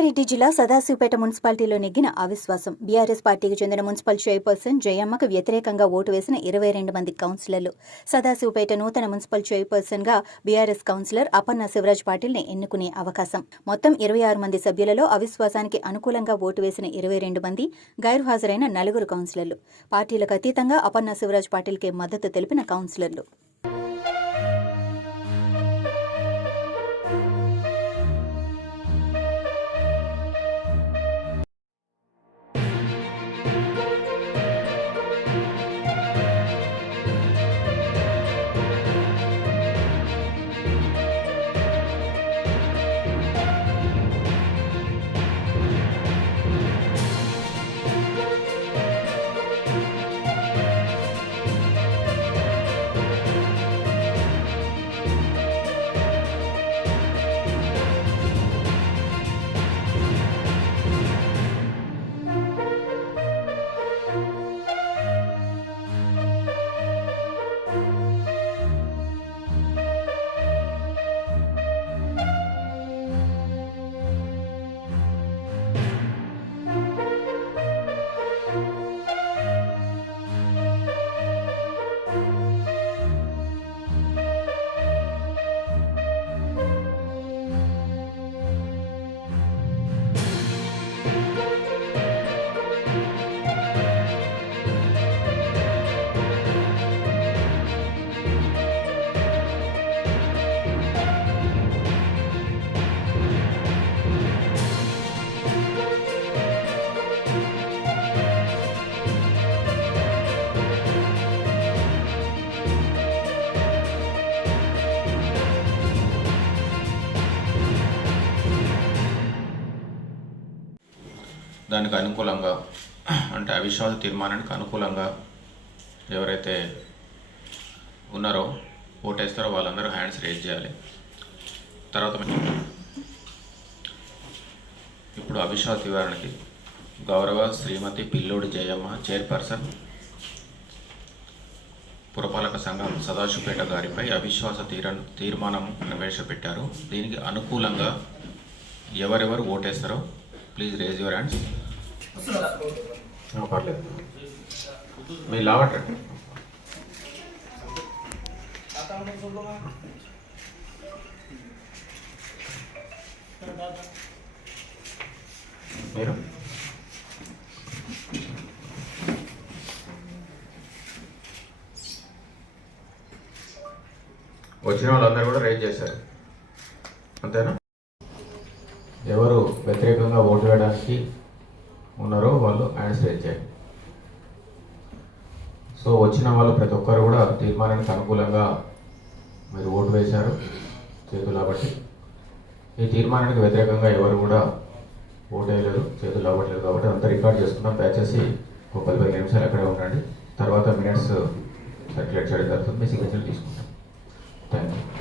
రంగారెడ్డి జిల్లా సదాశివపేట మున్సిపాలిటీలో నెగ్గిన అవిశ్వాసం. బీఆర్ఎస్ పార్టీకి చెందిన మున్సిపల్ చైర్పర్సన్ జయమ్మకు వ్యతిరేకంగా ఓటు వేసిన 22 మంది కౌన్సిలర్లు. సదాశివపేట నూతన మున్సిపల్ చైర్పర్సన్ గా బీఆర్ఎస్ కౌన్సిలర్ అపర్ణ శివరాజ్ పాటిల్ని ఎన్నుకునే అవకాశం. మొత్తం 26 మంది సభ్యులలో అవిశ్వాసానికి అనుకూలంగా ఓటు వేసిన 22 మంది, గైర్హాజరైన 4 కౌన్సిలర్లు. పార్టీలకు అతీతంగా అపర్ణ శివరాజ్ పాటిల్కే మద్దతు తెలిపిన కౌన్సిలర్లు. దానికి అనుకూలంగా అంటే అవిశ్వాస తీర్మానానికి అనుకూలంగా ఎవరైతే ఉన్నారో ఓటేస్తారో వాళ్ళందరూ హ్యాండ్స్ రేజ్ చేయాలి. తర్వాత ఇప్పుడు అవిశ్వాస తీర్మానానికి గౌరవ శ్రీమతి పిల్లోడి జయమ్మ చైర్పర్సన్ పురపాలక సంఘం సదాశివపేట గారిపై అవిశ్వాస తీర్మానం ప్రవేశపెట్టారు. దీనికి అనుకూలంగా ఎవరెవరు ఓటేస్తారో ప్లీజ్ రేజ్ యువర్ హ్యాండ్స్. పర్లేదు మీరు లావటండి. మీరు వచ్చిన వాళ్ళందరూ కూడా రేజ్ చేశారు, అంతేనా? ఎవరు వ్యతిరేకంగా ఓటు వేయడానికి ఉన్నారో వాళ్ళు హ్యాండ్స్ రేజ్ చేయండి. సో వచ్చిన వాళ్ళు ప్రతి ఒక్కరు కూడా తీర్మానానికి అనుకూలంగా మీరు ఓటు వేశారు చేతులు కాబట్టి. ఈ తీర్మానానికి వ్యతిరేకంగా ఎవరు కూడా ఓటు వేయలేరు, చేతులు అవ్వట్లేదు కాబట్టి అంతా రికార్డ్ చేసుకున్నాం. దయచేసి ఒక 15 నిమిషాలు అక్కడే ఉండండి. తర్వాత మినిట్స్ సర్క్యులేట్ చేయడం జరుగుతుంది. మీ సిగ్నేచర్ తీసుకుంటాం. Thank you.